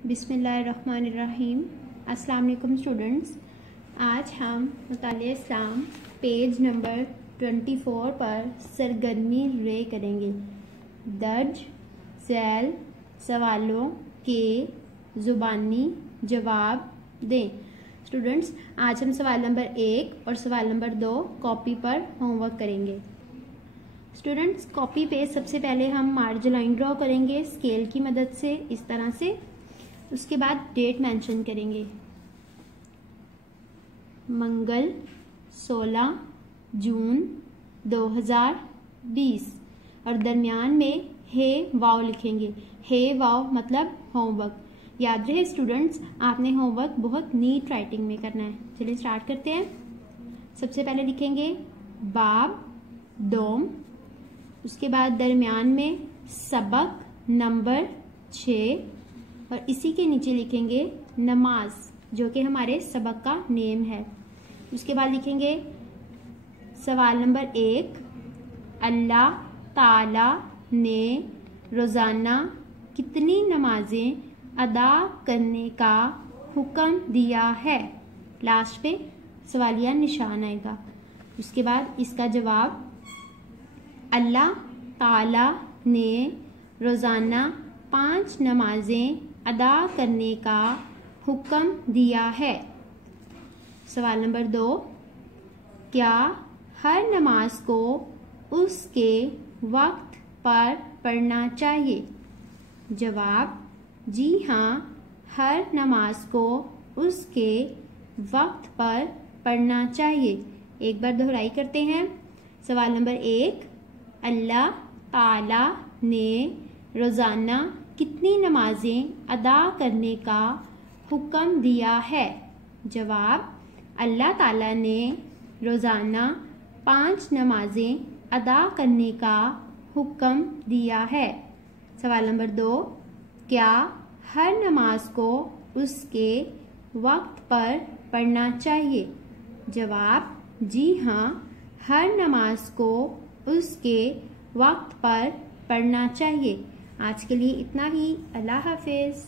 बिस्मिल्लाहिर्रहमानिर्रहीम। अस्सलाम वालेकुम स्टूडेंट्स। आज हम मुताले इस्लाम पेज नंबर 24 पर सरगर्मी रे करेंगे। दर्ज झैल सवालों के ज़ुबानी जवाब दें। स्टूडेंट्स, आज हम सवाल नंबर 1 और सवाल नंबर 2 कॉपी पर होमवर्क करेंगे। स्टूडेंट्स, कॉपी पे सबसे पहले हम मार्जिन लाइन ड्रॉ करेंगे स्केल की मदद से, इस तरह से। उसके बाद डेट मेंशन करेंगे, मंगल 16 जून 2020, और दरमियान में हे वाव लिखेंगे। हे वाव मतलब होमवर्क। याद रहे स्टूडेंट्स, आपने होमवर्क बहुत नीट राइटिंग में करना है। चलिए स्टार्ट करते हैं। सबसे पहले लिखेंगे बाब डोम, उसके बाद दरमियान में सबक नंबर 6, और इसी के नीचे लिखेंगे नमाज, जो कि हमारे सबक का नेम है। उसके बाद लिखेंगे सवाल नंबर 1, अल्लाह ताला ने रोजाना कितनी नमाजें अदा करने का हुक्म दिया है। लास्ट पे सवालिया निशान आएगा। उसके बाद इसका जवाब, अल्लाह ताला ने रोजाना 5 नमाजें अदा करने का हुक्म दिया है। सवाल नंबर 2, क्या हर नमाज को उसके वक्त पर पढ़ना चाहिए। जवाब, जी हाँ, हर नमाज को उसके वक्त पर पढ़ना चाहिए। एक बार दोहराई करते हैं। सवाल नंबर 1, अल्लाह ताला ने रोजाना कितनी नमाजें अदा करने का हुक्म दिया है। जवाब, अल्लाह ताला ने रोजाना 5 नमाजें अदा करने का हुक्म दिया है। सवाल नंबर 2, क्या हर नमाज को उसके वक्त पर पढ़ना चाहिए। जवाब, जी हाँ, हर नमाज को उसके वक्त पर पढ़ना चाहिए। आज के लिए इतना ही। अल्लाह हाफिज।